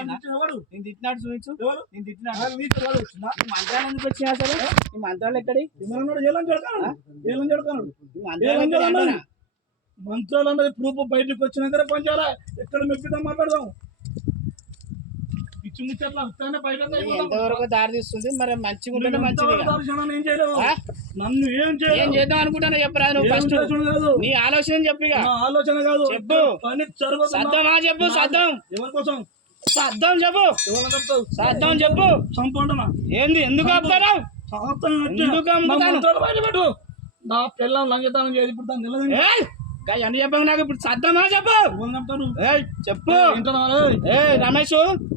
నేను తిట్టినాడు చూపించు. నేను తిట్టినాడు మంత్రాలు ఎందుకు వచ్చినా అసలు? ఈ మంత్రాలు ఎక్కడి? మంత్రాలు అన్నది ప్రూఫ్ బయటకు వచ్చినాక పంచాలా ఎక్కడ మెప్పిద్దాం మాట్లాడదాం. పిచ్చి ముచ్చట్లా బయట ఎంతవరకు దారి తీస్తుంది మరి? మంచిగా ఉంటే మంచిది. నన్ను ఏం చేద్దాం అనుకుంటాను చెప్పరా నువ్వు? ఫస్ట్ నీ ఆలోచన చెప్పు. ఆలోచన కాదు చెప్పు. పని సద్దమా చెప్పు. సద్దం ఎవరి కోసం? సద్దం చెప్పు. సద్దం చెప్పు. సంపూర్ణ ఏంది? ఎందుకు ఆపుతావు? ఎందుకు అమ్ముతాను? బయట పెట్టు. నా పిల్లలు లంగతానం చేసి ఇప్పుడు దాన్ని నిలదండి. అని చెప్పావు నాకు. ఇప్పుడు సద్దమా చెప్పు. చెప్పు రమేష్.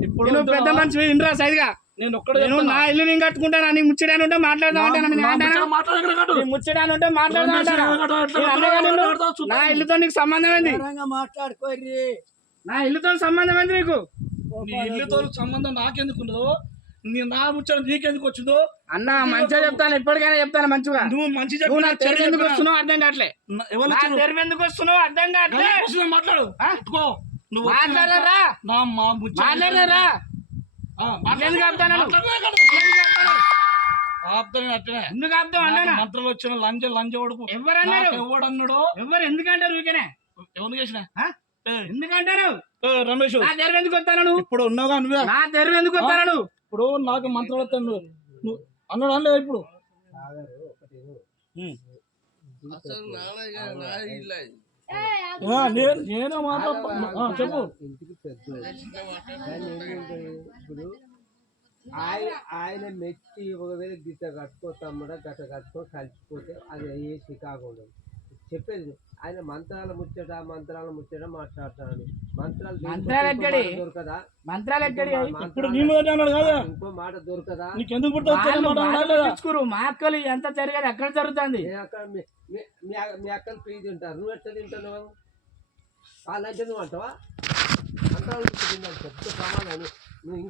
ఇప్పుడు నువ్వు పెద్ద మనిషి ఇంట్రా సైడ్గా. నేను ఒక్కడే నా ఇల్లు నేను కట్టుకుంటాను. నీ ముచ్చడాను ఉంటే మాట్లాడదాం అంటాను. ముచ్చడాను ఉంటే మాట్లాడదాం అంటాను. నా ఇల్లుతో నీకు సంబంధం ఏంది? మాట్లాడుకోర్రి. నా ఇల్లుతో సంబంధం ఏంది నీకు? నీ ఇల్లుతో సంబంధం నాకెందుకు ఉండదు? నా ముచ్చట నీకెందుకు వచ్చిందో అన్న. మంచిగా చెప్తాను, ఎప్పటికైనా చెప్తాను మంచిగా. నువ్వు మంచి తెరువు ఎందుకు వస్తున్నావు అర్థం కావట్లే. తెరువు ఎందుకు వస్తున్నావు అర్థం కావట్లే. మాట్లాడు. నువ్వు మాట్లాడరా. మాట్లాడరా. ఎందుకు ఆపుతాను? ఎందుకు ఆపుతావు అన్నా? మంత్రాలు వచ్చిన లంచ కొడుకు ఎవరన్నారు? ఎవడన్నాడు? ఎవరు ఎందుకంటారు? ఊరికేనే ఎవరు చేసిన ఎందుకంటారు? రమేష్ నా తెరువు ఎందుకు వస్తాను? ఇప్పుడు ఉన్నావుగా నువ్వే. నా తెరువు ఎందుకు వస్తాను? ఇప్పుడు నాకు మంత్రాలు వస్తాను నువ్వు అన్నాడు అనలేదు. ఇప్పుడు నేను మాట్లాడు. చెప్పు. ఇప్పుడు ఆయన మెచ్చి ఒకవేళ గిట్ట కట్టుకోతామడా గట్ట కట్టుకో కలిసిపోతే అది ఏ చికాకు ఉండదు. చెప్పేది ఆయన మంత్రాల ముచ్చట మాట్లాడతాను. మంత్రాలు దొరకదా? మంత్రాలు ఇంకో మాట దొరకదా? మా అక్కలు ఎంత జరిగేది ఎక్కడ జరుగుతుంది? మీ అక్కలు పీ తింటారు. నువ్వు ఎట్లా తింటావు? వాళ్ళంటే నువ్వు అంటావా? మంత్రాలు చెప్తే సమాధానం. నువ్వు